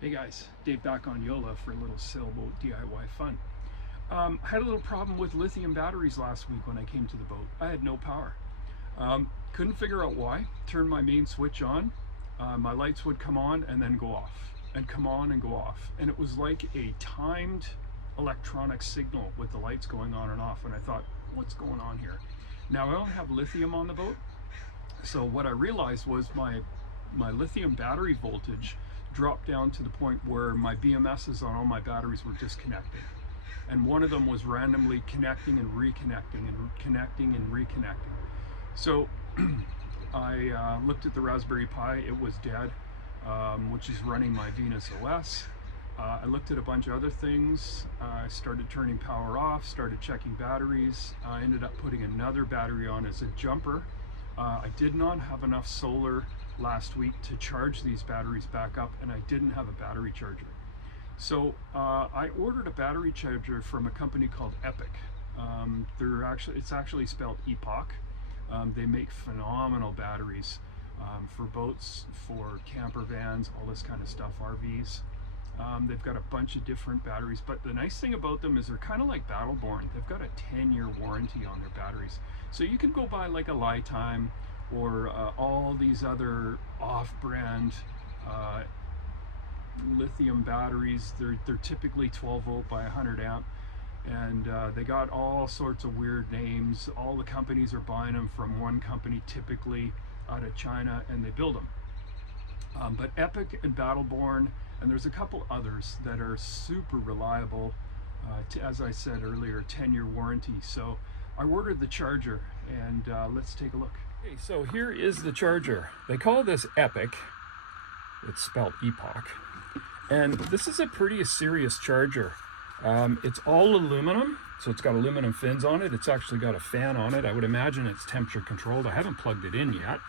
Hey guys, Dave back on Yola for a little sailboat DIY fun. Had a little problem with lithium batteries last week when I came to the boat. I had no power. Couldn't figure out why. Turned my main switch on, my lights would come on and then go off, and come on and go off. And it was like a timed electronic signal with the lights going on and off. And I thought, what's going on here? Now I don't have lithium on the boat, so what I realized was my lithium battery voltage dropped down to the point where my BMSs on all my batteries were disconnected. And one of them was randomly connecting and reconnecting and connecting and reconnecting. So I looked at the Raspberry Pi, it was dead, which is running my Venus OS. I looked at a bunch of other things. I started turning power off, started checking batteries. I ended up putting another battery on as a jumper. I did not have enough solar last week to charge these batteries back up, and I didn't have a battery charger. So I ordered a battery charger from a company called EPOC. It's actually spelled EPOC. They make phenomenal batteries for boats, for camper vans, all this kind of stuff, RVs. They've got a bunch of different batteries, but the nice thing about them is they're kind of like Battleborn. They've got a 10-year warranty on their batteries. So you can go buy like a Lifetime or all these other off-brand lithium batteries. They're typically 12 volt by 100 amp, and they got all sorts of weird names. All the companies are buying them from one company, typically out of China, and they build them. But EPOC and Battleborn, and there's a couple others that are super reliable. As I said earlier, 10-year warranty. So I ordered the charger, and let's take a look. Okay, so here is the charger. They call this EPOC. It's spelled EPOC. And this is a pretty serious charger. It's all aluminum, so it's got aluminum fins on it. It's actually got a fan on it. I would imagine it's temperature controlled. I haven't plugged it in yet.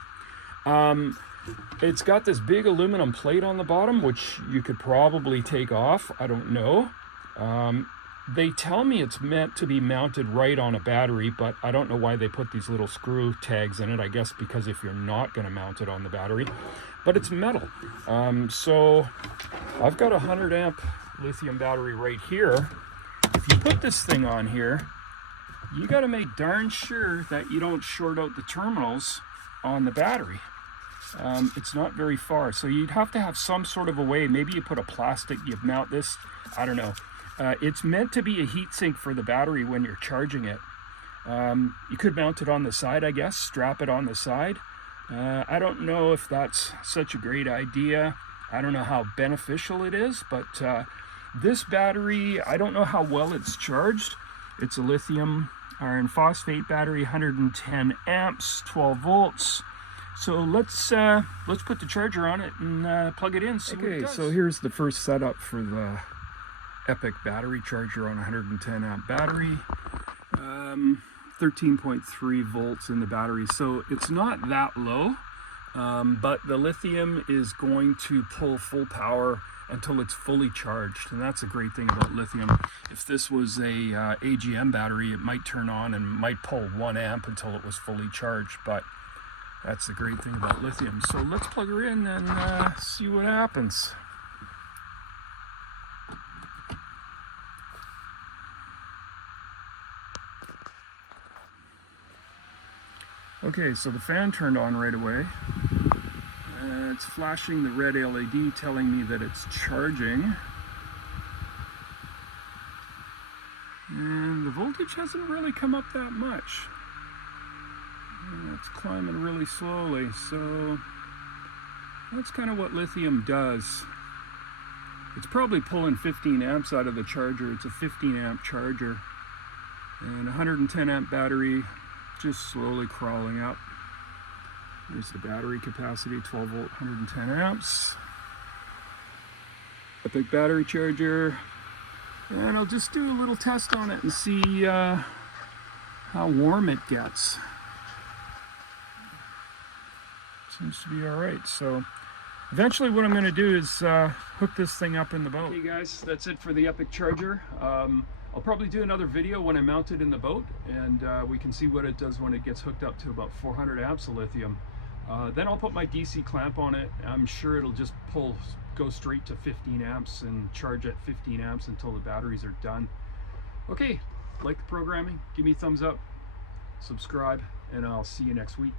It's got this big aluminum plate on the bottom, which you could probably take off. I don't know. They tell me it's meant to be mounted right on a battery, but I don't know why they put these little screw tags in it. I guess because if you're not going to mount it on the battery, but it's metal. So I've got a 100 amp lithium battery right here. If you put this thing on here, you got to make darn sure that you don't short out the terminals on the battery. It's not very far, so you'd have to have some sort of a way. Maybe you put a plastic, you mount this, I don't know. It's meant to be a heat sink for the battery when you're charging it. You could mount it on the side, I guess, strap it on the side. I don't know if that's such a great idea. I don't know how beneficial it is, but this battery, I don't know how well it's charged. It's a lithium iron phosphate battery, 110 amps, 12 volts. So let's put the charger on it and plug it in. See what it does. So here's the first setup for the EPOC battery charger on a 110 amp battery. 13.3 volts in the battery, so it's not that low, but the lithium is going to pull full power until it's fully charged, and that's a great thing about lithium. If this was a AGM battery, it might turn on and might pull 1 amp until it was fully charged, but that's the great thing about lithium. So let's plug her in and see what happens. Okay, so the fan turned on right away. It's flashing the red LED telling me that it's charging. And the voltage hasn't really come up that much. It's climbing really slowly, so that's kind of what lithium does. It's probably pulling 15 amps out of the charger. It's a 15 amp charger and 110 amp battery, just slowly crawling up. There's the battery capacity, 12 volt, 110 amps. EPOC battery charger. And I'll just do a little test on it and see how warm it gets. Seems to be all right. So eventually what I'm going to do is hook this thing up in the boat. Okay guys, that's it for the EPOC charger. I'll probably do another video when I mount it in the boat, and we can see what it does when it gets hooked up to about 400 amps of lithium. Then I'll put my DC clamp on it. I'm sure it'll just pull go straight to 15 amps and charge at 15 amps until the batteries are done. Okay, like the programming, give me a thumbs up, subscribe, and I'll see you next week.